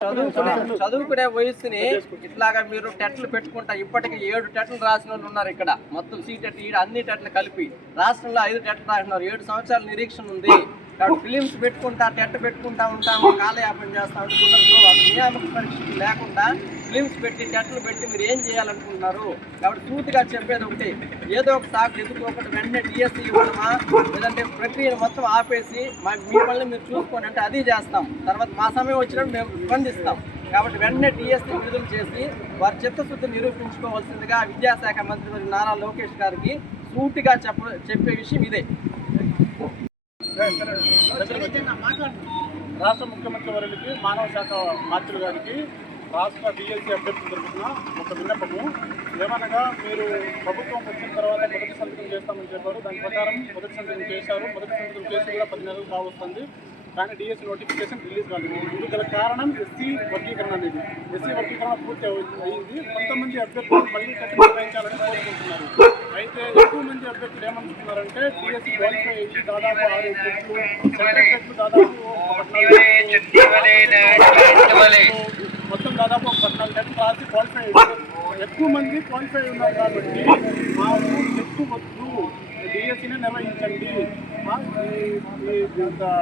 చదువుకునే వయసుని ఇట్లాగా మీరు టెట్లు పెట్టుకుంటా ఇప్పటికి 7 టెట్లు రాసిన వాళ్ళు ఉన్నారు ఇక్కడ. మొత్తం సీటెట్ అన్ని టెట్లు కలిపి రాష్ట్రంలో 5 టెట్లు రాసినారు. 7 సంవత్సరాల నిరీక్షణ ఉంది. కాబట్టి ఫిలిమ్స్ పెట్టుకుంటా టెట్ పెట్టుకుంటా ఉంటాము, కాలయాపన చేస్తా ఉంటున్నారు. నియామక పరీక్షలు లేకుండా ఫిలిమ్స్ పెట్టి టెట్లు పెట్టి మీరు ఏం చేయాలనుకుంటున్నారు? కాబట్టి పూర్తిగా చెప్పేది ఒకటి, ఏదో ఒక సాకు ఎదుర్కోకుండా వెంటనే డిఎస్సీ ఇవ్వడమా, లేదంటే ప్రక్రియను మొత్తం ఆపేసి మీ పనులు మీరు చూసుకోండి అంటే అది చేస్తాం. తర్వాత మా సమయం వచ్చినప్పుడు మేము స్పందిస్తాం. కాబట్టి వెంటనే డిఎస్సీ విడుదల చేసి వారి చిత్తశుద్ధి నిరూపించుకోవాల్సిందిగా విద్యాశాఖ మంత్రి నారా లోకేష్ గారికి సూటిగా చెప్పే విషయం ఇదే. రాష్ట్ర ముఖ్యమంత్రి వర్యులకి, మానవ శాఖ మంత్రులు గారికి రాష్ట్ర డిఎస్సీ అభ్యర్థుల తరఫున ఒక విన్నపము. ఏమనగా, మీరు ప్రభుత్వం వచ్చిన తర్వాత మొదటి సంతకం చేస్తామని చెప్పారు. దాని ప్రకారం మొదటి సంతకం చేశారు. మొదటి సంతకం చేసి కూడా 10 నెలలు కావస్తుంది. కానీ డిఎస్సీ నోటిఫికేషన్ రిలీజ్ కాలేదు. ఇందుకు గల కారణం ఎస్సీ వర్గీకరణ అనేది. ఎస్సీ వర్గీకరణ పూర్తి అయింది. కొంతమంది అభ్యర్థులు మళ్ళీ టెట్ నిర్వహించాలని కోరుకుంటున్నారు. అయితే ఎక్కువ మంది అభ్యర్థులు ఏమనుకుంటున్నారంటే, డిఎస్సీ క్వాలిఫై అయ్యి దాదాపు 6 టెట్లు, సెంట్రల్ టెట్లు దాదాపు మొత్తం దాదాపు 14 టెట్లు రాసి క్వాలిఫై అయ్యారు. ఎక్కువ మంది క్వాలిఫై ఉన్నారు. కాబట్టి మాకు టెట్ వద్దు, డిఎస్సీనే నిర్వహించండి.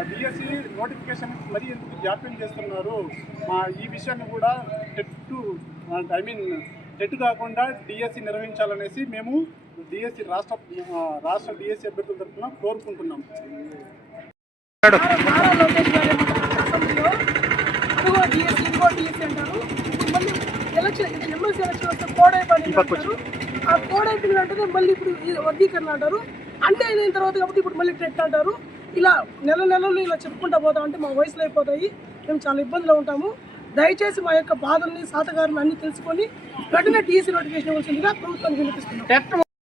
డిఎస్సీ నోటిఫికేషన్ మరీ ఎందుకు జాప్యం చేస్తున్నారు? ఈ విషయాన్ని కూడా టెట్ కాకుండా డిఎస్సీ నిర్వహించాలనేసి మేము డిఎస్సీ రాష్ట్ర డిఎస్సీ అభ్యర్థుల తరఫున కోరుకుంటున్నాం. ఎమ్మెల్సీ ఎలక్షన్ వస్తే కోడ్ అయిపోయింది. ఆ కోడ్ అయిపోయిన వెంటనే మళ్ళీ ఇప్పుడు వర్గీకరణ అంటారు. అంటే అయిన తర్వాత కాబట్టి ఇప్పుడు మళ్ళీ టెట్ అంటారు. ఇలా నెలలు ఇలా చెప్పుకుంటా పోతామంటే మా వయసులో అయిపోతాయి. మేము చాలా ఇబ్బందిలో ఉంటాము. దయచేసి మా యొక్క బాధల్ని, సాతగారిని అన్ని తెలుసుకొని వెంటనే డిఎస్సీ నోటిఫికేషన్ ఇవ్వాల్సిందిగా ప్రభుత్వానికి వినిపిస్తున్నాం.